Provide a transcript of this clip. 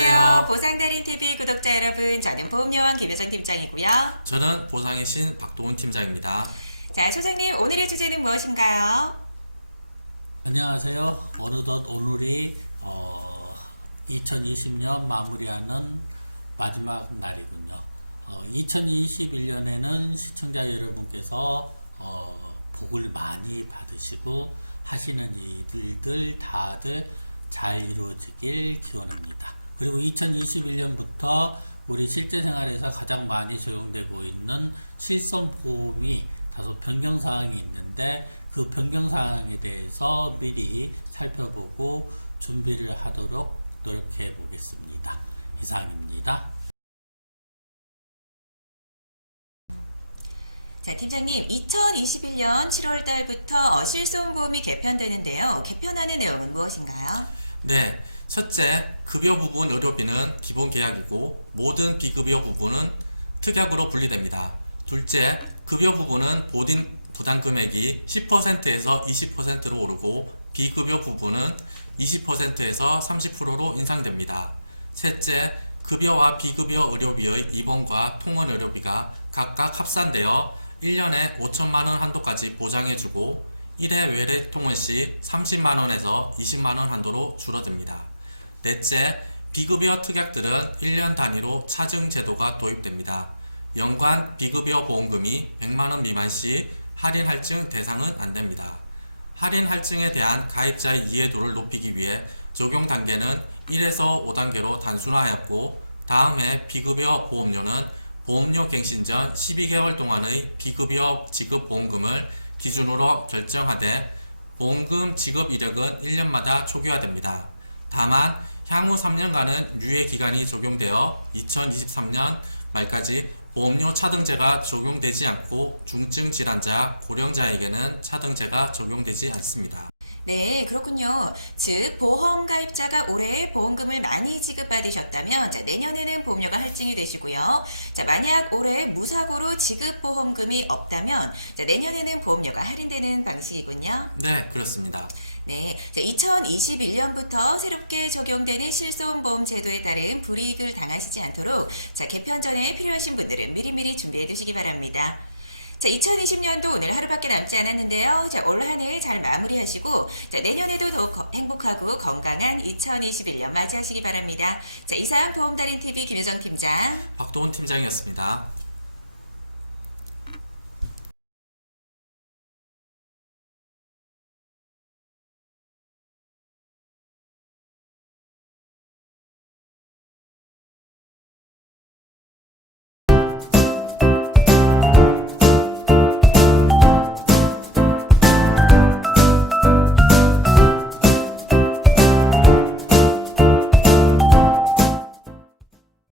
안녕하세요. 보상달인 TV 구독자 여러분, 저는 보험요원 김혜정 팀장이고요. 저는 보상의 신 박도훈 팀장입니다. 자, 소장님 오늘의 주제는 무엇인가요? 안녕하세요. 어느덧 오늘이 어, 2020년 마무리하는 마지막 날이군요. 어, 2021년에는 시청자 여러분께서 어, 복을 많이 받으시고 하시는 일들 다들 잘 이루어지길 기원합니다. 그리고 2021년부터 우리 실제 생활에서 가장 많이 적용되고 있는 실손 보험이 다소 변경 사항이 있는데 그 변경 사항에 대해서 미리 살펴보고 준비를 하도록 노력해 보겠습니다. 이상입니다. 자, 팀장님, 2021년 7월 달부터 실손보험이 개편되는데요. 개편하는 내용은 무엇인가요? 네, 첫째, 급여 부분 의료비는 기본 계약이고 모든 비급여 부분은 특약으로 분리됩니다. 둘째, 급여 부분은 본인 부담 금액이 10%에서 20%로 오르고 비급여 부분은 20%에서 30%로 인상됩니다. 셋째, 급여와 비급여 의료비의 입원과 통원 의료비가 각각 합산되어 1년에 5천만 원 한도까지 보장해주고 1회 외래 통원 시 30만 원에서 20만 원 한도로 줄어듭니다. 넷째, 비급여 특약들은 1년 단위로 차증 제도가 도입됩니다. 연간 비급여 보험금이 100만 원 미만 시 할인 할증 대상은 안 됩니다. 할인 할증에 대한 가입자의 이해도를 높이기 위해 적용 단계는 1에서 5단계로 단순화하였고 다음 해 비급여 보험료는 보험료 갱신 전 12개월 동안의 비급여 지급 보험금을 기준으로 결정하되 보험금 지급 이력은 1년마다 초기화됩니다. 다만 향후 3년간은 유예 기간이 적용되어 2023년 말까지 보험료 차등제가 적용되지 않고 중증 질환자, 고령자에게는 차등제가 적용되지 않습니다. 네, 그렇군요. 즉, 보험 가입자가 올해 보험금을 많이 지급받으셨다면, 자, 내년에는 보험료가 할증이 되시고요. 자, 만약 올해 무사고로 지급 보험금이 없다면, 자, 내년에는 보험료가 할인되는 방식이군요. 네, 그렇습니다. 네, 2021년부터 새롭게 적용되는 실손보험 제도에 따른 불이익을 당하시지 않도록 자 개편 전에 필요하신 분들은 미리미리 준비해 두시기 바랍니다. 자, 2020년도 오늘 하루밖에 남지 않았는데요. 자, 올 한 해 잘 마무리하시고, 자, 내년에도 더 거- 행복하고 건강한 2021년 맞이하시기 바랍니다. 자, 이상 보험달인 TV 김효정 팀장. 박도훈 팀장이었습니다.